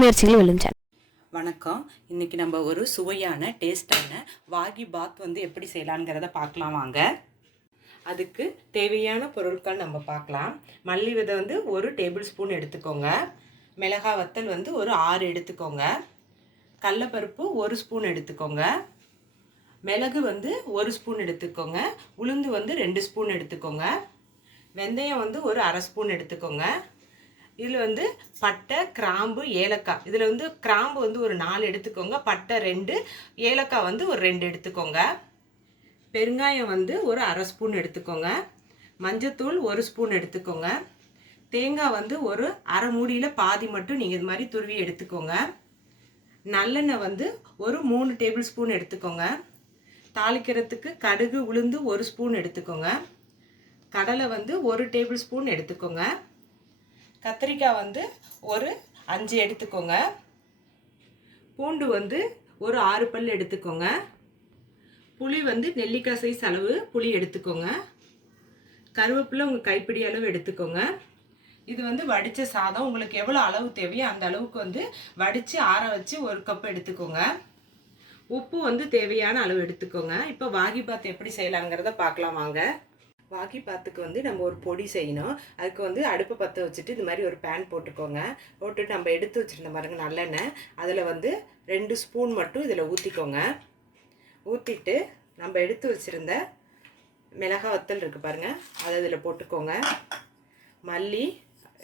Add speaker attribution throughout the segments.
Speaker 1: முயற்சிகள் விழுந்தன
Speaker 2: வணக்கம். இன்றைக்கி நம்ம ஒரு சுவையான டேஸ்டான வாகி பாத் வந்து எப்படி செய்யலாங்கிறத பார்க்கலாம் வாங்க. அதுக்கு தேவையான பொருட்கள் நம்ம பார்க்கலாம். மல்லி விதை வந்து ஒரு டேபிள் ஸ்பூன் எடுத்துக்கோங்க. மிளகா வத்தல் வந்து ஒரு ஆறு எடுத்துக்கோங்க. கடலப்பருப்பு ஒரு ஸ்பூன் எடுத்துக்கோங்க. மிளகு வந்து ஒரு ஸ்பூன் எடுத்துக்கோங்க. உளுந்து வந்து ரெண்டு ஸ்பூன் எடுத்துக்கோங்க. வெந்தயம் வந்து ஒரு அரை ஸ்பூன் எடுத்துக்கோங்க. இதில் வந்து பட்டை கிராம்பு ஏலக்காய். இதில் வந்து கிராம்பு வந்து ஒரு நாலு எடுத்துக்கோங்க. பட்டை ரெண்டு ஏலக்காய் வந்து ஒரு ரெண்டு எடுத்துக்கோங்க. பெருங்காயம் வந்து ஒரு அரை ஸ்பூன் எடுத்துக்கோங்க. மஞ்சத்தூள் ஒரு ஸ்பூன் எடுத்துக்கோங்க. தேங்காய் வந்து ஒரு அரை மூடியில் பாதி மட்டும் நீங்கள் இது மாதிரி துருவி எடுத்துக்கோங்க. நல்லெண்ணெய் வந்து ஒரு மூணு டேபிள் ஸ்பூன் எடுத்துக்கோங்க. தாளிக்கிறதுக்கு கடுகு உளுந்து ஒரு ஸ்பூன் எடுத்துக்கோங்க. கடலை வந்து ஒரு டேபிள் ஸ்பூன் எடுத்துக்கோங்க. கத்திரிக்காய் வந்து ஒரு அஞ்சு எடுத்துக்கோங்க. பூண்டு வந்து ஒரு ஆறு பல் எடுத்துக்கோங்க. புளி வந்து நெல்லிக்காய் சைஸ் அளவு புளி எடுத்துக்கோங்க. கருவேப்பிலை உங்கள் கைப்பிடி அளவு எடுத்துக்கோங்க. இது வந்து வடித்த சாதம். உங்களுக்கு எவ்வளோ அளவு தேவையோ அந்த அளவுக்கு வந்து வடித்து ஆற வச்சு ஒரு கப் எடுத்துக்கோங்க. உப்பு வந்து தேவையான அளவு எடுத்துக்கோங்க. இப்போ வாகி பாத் எப்படி செய்யலாங்கிறத பார்க்கலாம் வாங்க. வாக்கி பாத்துக்கு வந்து நம்ம ஒரு பொடி செய்யணும். அதுக்கு வந்து அடுப்பை பற்ற வச்சுட்டு இது மாதிரி ஒரு பேன் போட்டுக்கோங்க. போட்டுட்டு நம்ம எடுத்து வச்சுருந்த பாருங்க நல்லெண்ணெய். அதில் வந்து ரெண்டு ஸ்பூன் மட்டும் இதில் ஊற்றிக்கோங்க ஊற்றிட்டு நம்ம எடுத்து வச்சுருந்த மிளகாய் வத்தல் இருக்குது பாருங்கள் அதை இதில் போட்டுக்கோங்க. மல்லி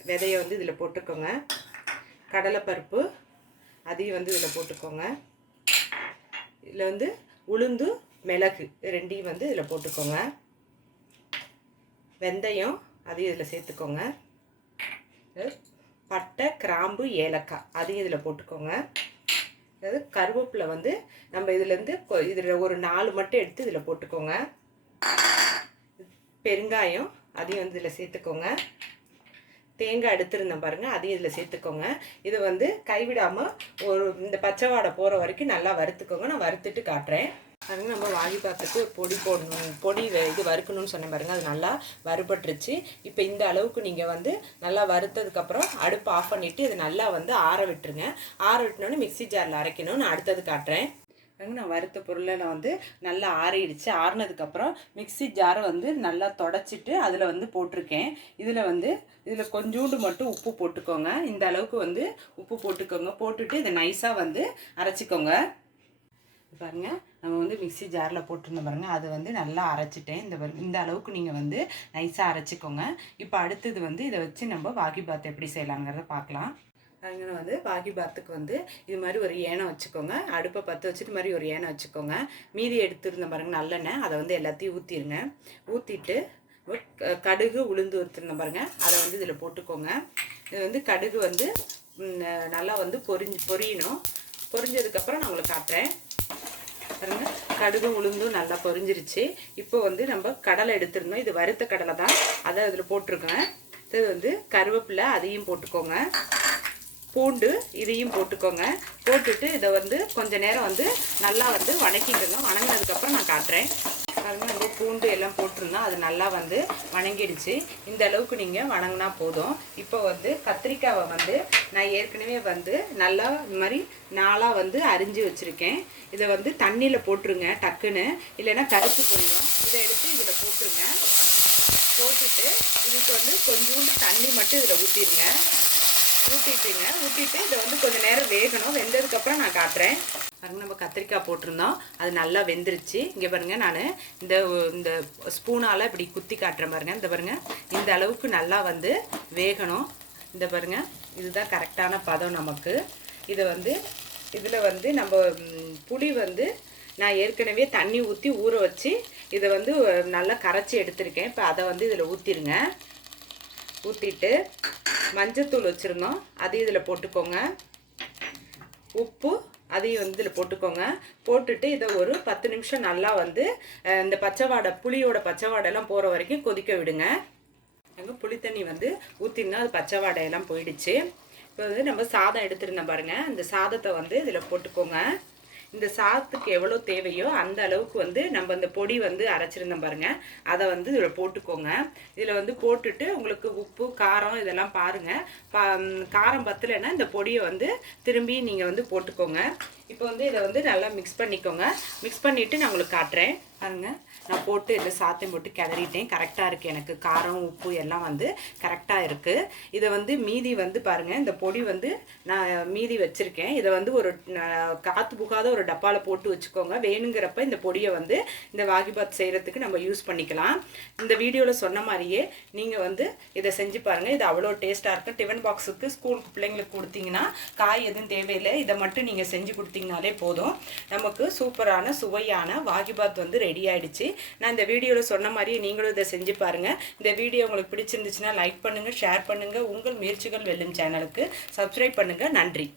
Speaker 2: விதையை வந்து இதில் போட்டுக்கோங்க. கடலைப்பருப்பு அதையும் வந்து இதில் போட்டுக்கோங்க. இதில் வந்து உளுந்து மிளகு ரெண்டையும் வந்து இதில் போட்டுக்கோங்க. வெந்தயம் அதையும் இதில் சேர்த்துக்கோங்க. பட்டை கிராம்பு ஏலக்காய் அதையும் இதில் போட்டுக்கோங்க. அதாவது கருவேப்பிலை வந்து நம்ம இதுலேருந்து இதில் ஒரு நாலு மட்டும் எடுத்து இதில் போட்டுக்கோங்க. பெருங்காயம் அதையும் வந்து இதில் சேர்த்துக்கோங்க. தேங்காய் எடுத்துருந்தேன் பாருங்கள் அதையும் இதில் சேர்த்துக்கோங்க. இது வந்து கைவிடாமல் ஒரு இந்த பச்சை வாடை போகிற வரைக்கும் நல்லா வறுத்துக்கோங்க. நான் வறுத்துட்டு காட்டுறேன். பாருங்க நம்ம வாங்கி பார்த்துட்டு பொடி போடணும். பொடி இது வறுக்கணும்னு சொன்னேன் பாருங்க. அது நல்லா வறுபட்டுருச்சு. இப்போ இந்த அளவுக்கு நீங்கள் வந்து நல்லா வறுத்ததுக்கப்புறம் அடுப்பு ஆஃப் பண்ணிவிட்டு இது நல்லா வந்து ஆற விட்டுருங்க. ஆற விட்டுனோடனே மிக்ஸி ஜாரில் அரைக்கணும் நான் அடுத்தது காட்டுறேன். நான் வறுத்த பொருளில் வந்து நல்லா ஆறிடுச்சு. ஆறுனதுக்கப்புறம் மிக்ஸி ஜாரை வந்து நல்லா தொடச்சிட்டு அதில் வந்து போட்டிருக்கேன். இதில் வந்து இதில் கொஞ்சோண்டு மட்டும் உப்பு போட்டுக்கோங்க. இந்த அளவுக்கு வந்து உப்பு போட்டுக்கோங்க. போட்டுட்டு இதை நைஸாக வந்து அரைச்சிக்கோங்க. பாருங்க. நம்ம வந்து மிக்சி ஜாரில் போட்டிருந்தோம் பாருங்கள் அது வந்து நல்லா அரைச்சிட்டேன். இந்த பாருங்க, இந்த அளவுக்கு நீங்கள் வந்து நைஸாக அரைச்சிக்கோங்க. இப்போ அடுத்தது வந்து இதை வச்சு நம்ம வாகி பாத் எப்படி செய்யலாங்கிறத பார்க்கலாம். பாருங்க வந்து பாகி பாத்துக்கு வந்து இது மாதிரி ஒரு ஏனம் வச்சுக்கோங்க. அடுப்பை பற்ற வச்சுட்டு இது மாதிரி ஒரு ஏனம் வச்சுக்கோங்க. மீதி எடுத்துருந்த பாருங்க நல்லெண்ணெய். அதை வந்து எல்லாத்தையும் ஊற்றிடுங்க ஊற்றிட்டு கடுகு உளுந்து ஊற்றிருந்தேன் பாருங்க. அதை வந்து இதில் போட்டுக்கோங்க. இது வந்து கடுகு வந்து நல்லா வந்து பொரிஞ்சு பொரியணும். பொரிஞ்சதுக்கப்புறம் நான் உங்களுக்கு காட்டுறேன். பாருங்க. கடுகு உளுந்தும் நல்லா பொரிஞ்சிருச்சு. இப்போ வந்து நம்ம கடலை எடுத்திருந்தோம் இது வறுத்த கடலை தான். அதை அதில் போட்டிருக்கேன். இது வந்து கருவேப்பிலை அதையும் போட்டுக்கோங்க. பூண்டு இதையும் போட்டுக்கோங்க. போட்டுட்டு இதை வந்து கொஞ்ச நேரம் வந்து நல்லா வந்து வணக்கிக்கோங்க. வணங்கினதுக்கப்புறம் நான் காட்டுறேன். பாருங்க வந்து பூண்டு எல்லாம் போட்டிருந்தோம் அது நல்லா வந்து வணங்கிடுச்சு. இந்த அளவுக்கு நீங்கள் வணங்கினா போதும். இப்போ வந்து கத்திரிக்காவை வந்து நான் ஏற்கனவே வந்து நல்லா இந்த மாதிரி நாளாக வந்து அரிஞ்சு வச்சுருக்கேன். இதை வந்து தண்ணியில் போட்டுருங்க டக்குன்னு. இல்லைன்னா கருத்து போயிடும் இதை எடுத்து இதில் போட்டுருங்க. போட்டுட்டு இதுக்கு வந்து கொஞ்சோண்டு தண்ணி மட்டும் இதில் ஊற்றிடுங்க ஊற்றிட்டுங்க ஊற்றிட்டு இதை வந்து கொஞ்சம் நேரம் வேகணும். வெந்ததுக்கப்புறம் நான் காட்டுறேன். பாருங்க நம்ம கத்திரிக்காய் போட்டிருந்தோம். அது நல்லா வெந்துருச்சு. இங்கே பாருங்கள் நான் இந்த இந்த ஸ்பூனால் இப்படி குத்தி காட்டுறேன் பாருங்க. இந்த பாருங்க இந்த அளவுக்கு நல்லா வந்து வேகணும். இந்த பாருங்க இதுதான் கரெக்டான பதம் நமக்கு. இதை வந்து இதில் வந்து நம்ம புளி வந்து நான் ஏற்கனவே தண்ணி ஊற்றி ஊற வச்சு இதை வந்து நல்லா கரைச்சி எடுத்திருக்கேன். இப்போ அதை வந்து இதில் ஊற்றிருங்க ஊற்றிட்டு மஞ்சத்தூள் வச்சுருந்தோம். அதையும் இதில் போட்டுக்கோங்க. உப்பு அதையும் வந்து இதில் போட்டுக்கோங்க. போட்டுட்டு இதை ஒரு பத்து நிமிஷம் நல்லா வந்து இந்த பச்சை வாடை புளியோட பச்சை வாடையெல்லாம் போகிற வரைக்கும் கொதிக்க விடுங்க. அங்கே புளி தண்ணி வந்து ஊற்றினா அது பச்சை வாடையெல்லாம் போயிடுச்சு. இப்போ வந்து நம்ம சாதம் எடுத்துருந்தோம் பாருங்கள் அந்த சாதத்தை வந்து இதில் போட்டுக்கோங்க. இந்த சாதத்துக்கு எவ்வளோ தேவையோ அந்த அளவுக்கு வந்து நம்ம இந்த பொடி வந்து அரைச்சிருந்தோம் பாருங்க. அதை வந்து இதில் போட்டுக்கோங்க. இதில் வந்து போட்டுட்டு உங்களுக்கு உப்பு காரம் இதெல்லாம் பாருங்க. பா காரம் பத்தலைன்னா இந்த பொடியை வந்து திரும்பி நீங்கள் வந்து போட்டுக்கோங்க. இப்போ வந்து இதை வந்து நல்லா மிக்ஸ் பண்ணிக்கோங்க. மிக்ஸ் பண்ணிவிட்டு நான் உங்களுக்கு காட்டுறேன். பாருங்க நான் போட்டு இதை சாத்தையும் போட்டு கிளறிட்டேன். கரெக்டாக இருக்குது எனக்கு. காரம் உப்பு எல்லாம் வந்து கரெக்டாக இருக்குது இதை வந்து மீதி வந்து பாருங்கள் இந்த பொடி வந்து நான் மீதி வச்சுருக்கேன். இதை வந்து ஒரு காற்று புகாத ஒரு டப்பாவில் போட்டு வச்சுக்கோங்க. வேணுங்கிறப்ப இந்த பொடியை வந்து இந்த வாகிபாத் செய்கிறதுக்கு நம்ம யூஸ் பண்ணிக்கலாம். இந்த வீடியோவில் சொன்ன மாதிரியே நீங்கள் வந்து இதை செஞ்சு பாருங்கள் இது அவ்வளோ டேஸ்ட்டாக இருக்கும் டிஃபன் பாக்ஸுக்கு ஸ்கூலுக்கு பிள்ளைங்களுக்கு கொடுத்தீங்கன்னா காய் எதுவும் தேவையில்லை. இதை மட்டும் நீங்கள் செஞ்சு கொடுத்து கொடுத்தீங்கனாலே போதும். நமக்கு சூப்பரான சுவையான வாகிபாத் வந்து ரெடி ஆகிடுச்சு நான் இந்த வீடியோவில் சொன்ன மாதிரியே நீங்களும் இதை செஞ்சு பாருங்கள் இந்த வீடியோ உங்களுக்கு பிடிச்சிருந்துச்சுன்னா லைக் பண்ணுங்கள் ஷேர் பண்ணுங்கள் உங்கள் முயற்சிகள் வெல்லும் சேனலுக்கு சப்ஸ்கிரைப் பண்ணுங்கள் நன்றி.